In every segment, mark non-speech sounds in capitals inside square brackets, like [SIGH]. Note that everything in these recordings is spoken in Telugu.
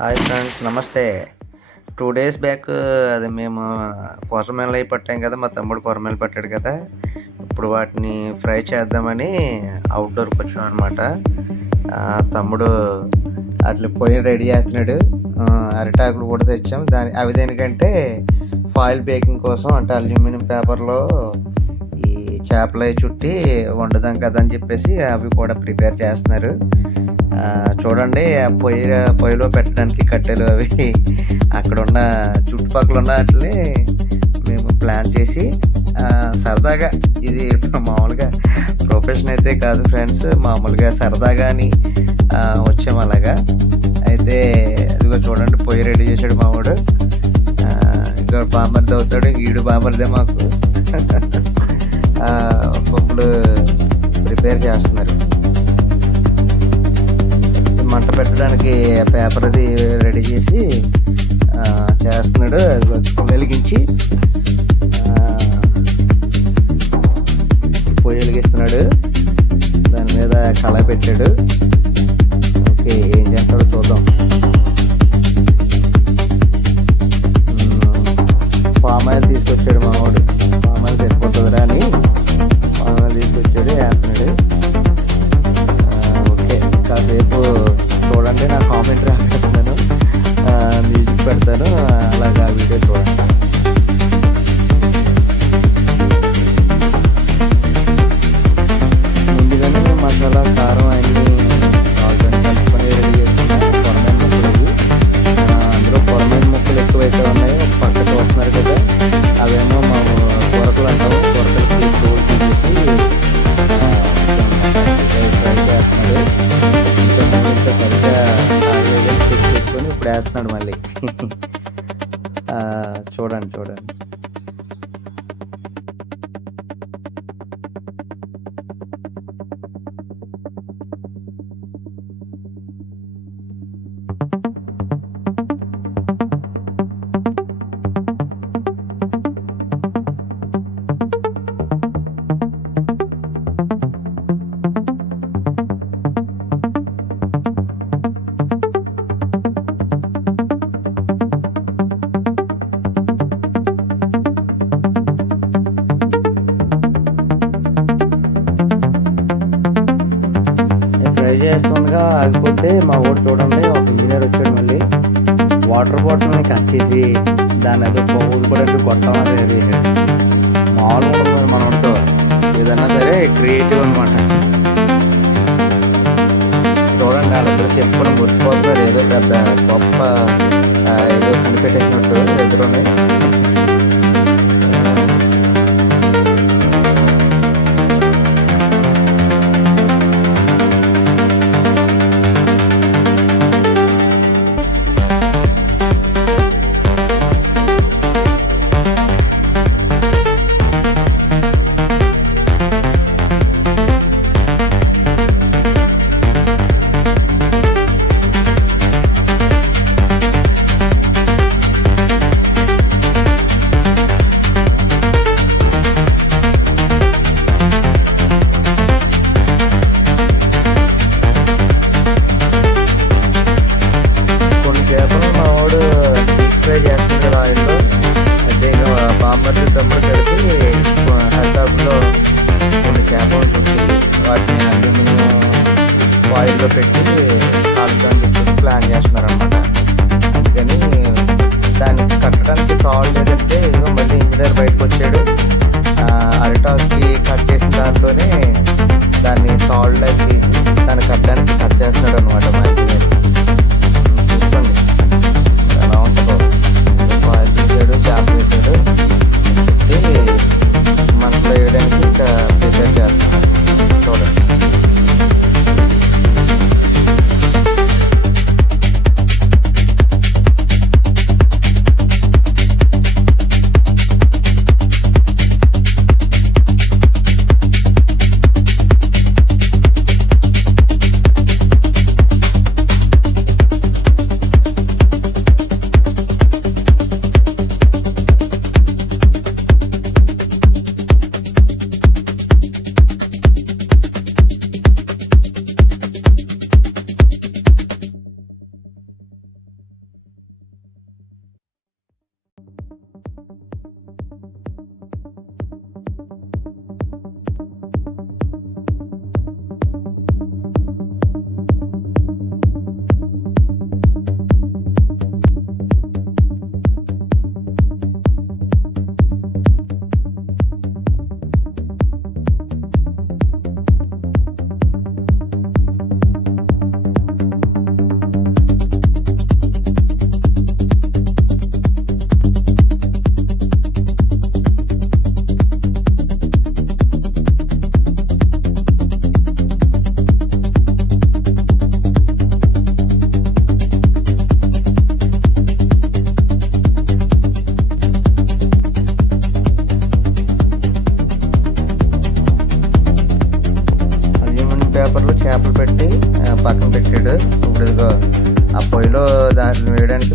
హాయ్ ఫ్రెండ్స్ నమస్తే. టూ డేస్ బ్యాక్ అది మేము కొరమేలు అవి పట్టాం కదా మా తమ్ముడు కొరమేలు పట్టాడు కదా. ఇప్పుడు వాటిని ఫ్రై చేద్దామని అవుట్డోర్కి వచ్చాం అనమాట తమ్ముడు అట్లా పొయ్యి రెడీ చేస్తున్నాడు. అరిటాకులు కూడా తెచ్చాం. దాని అవి దేనికంటే ఫాయిల్ బేకింగ్ కోసం అంటే అల్యూమినియం పేపర్లో ఈ చేపలు అవి చుట్టి వండుదాం కదా అని చెప్పేసి అవి కూడా ప్రిపేర్ చేస్తున్నారు. చూడండి ఆ పొయ్యి పొయ్యిలో పెట్టడానికి కట్టెలు అవి అక్కడ ఉన్న చుట్టుపక్కల ఉన్న వాటిని మేము ప్లాన్ చేసి సరదాగా ఇది మామూలుగా ప్రొఫెషన్ అయితే కాదు ఫ్రెండ్స్ మామూలుగా సరదాగా అని వచ్చాం అలాగా అయితే ఇదిగో చూడండి పొయ్యి రెడీ చేశాడు మావాడు ఇంకా బాంబర్ది అవుతాడు ఈడు బాంబర్దే మాకు. [LAUGHS] ఇప్పుడు ప్రిపేర్ చేస్తున్నారు. దానికి పేపర్ అది రెడీ చేసి ఆ, చేస్తున్నాడు. వెలిగించి ఆ, పొయ్యి వెలిగిస్తున్నాడు. దాని మీద కళ పెట్టాడు. ఓకే ఏం చేస్తాడో చూద్దాం. ఉంటే మా ఊరు చూడండి ఒక ఇంజనీర్ వచ్చాడు మళ్ళీ. వాటర్ బాటిల్ని కట్ చేసి దాని ఏదో పువ్వులు కూడా కొట్టడం అనేది చేశాడు మామూలుగా ఉంటుంది మనతో ఏదన్నా సరే క్రియేటివ్ అనమాట చూడండి వాళ్ళిద్దరు చెప్పుకొని మురిసిపోతున్నారు. ఏదో పెద్ద గొప్ప ఏదో కనిపెట్టేసినట్టు ఎదురుని పెట్టి కాలుతాన్ని చెప్పి ప్లాన్ చేస్తున్నారు అనమాట అందుకని దాన్ని కట్టడానికి సాల్ట్ లేదంటే ఇదిగో మళ్ళీ ఇంజనీర్ బయటకు వచ్చాడు అరిటాక్కి కట్ చేసిన దాంతోనే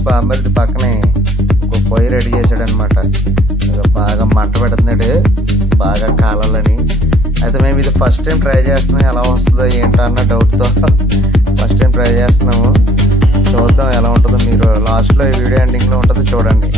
దాంట్లో బామ్మరిది పక్కనే ఒక పొయ్యి రెడీ చేశాడనమాట బాగా మంట పెడుతున్నాడు. బాగా కాలాలని. అయితే మేము ఇది ఫస్ట్ టైం ట్రై చేస్తున్నాం. ఎలా వస్తుందో ఏంటో అన్న డౌట్తో ఫస్ట్ టైం ట్రై చేస్తున్నాము. చూద్దాం ఎలా ఉంటుందో. మీరు లాస్ట్లో ఈ వీడియో ఎండింగ్లో ఉంటుంది చూడండి.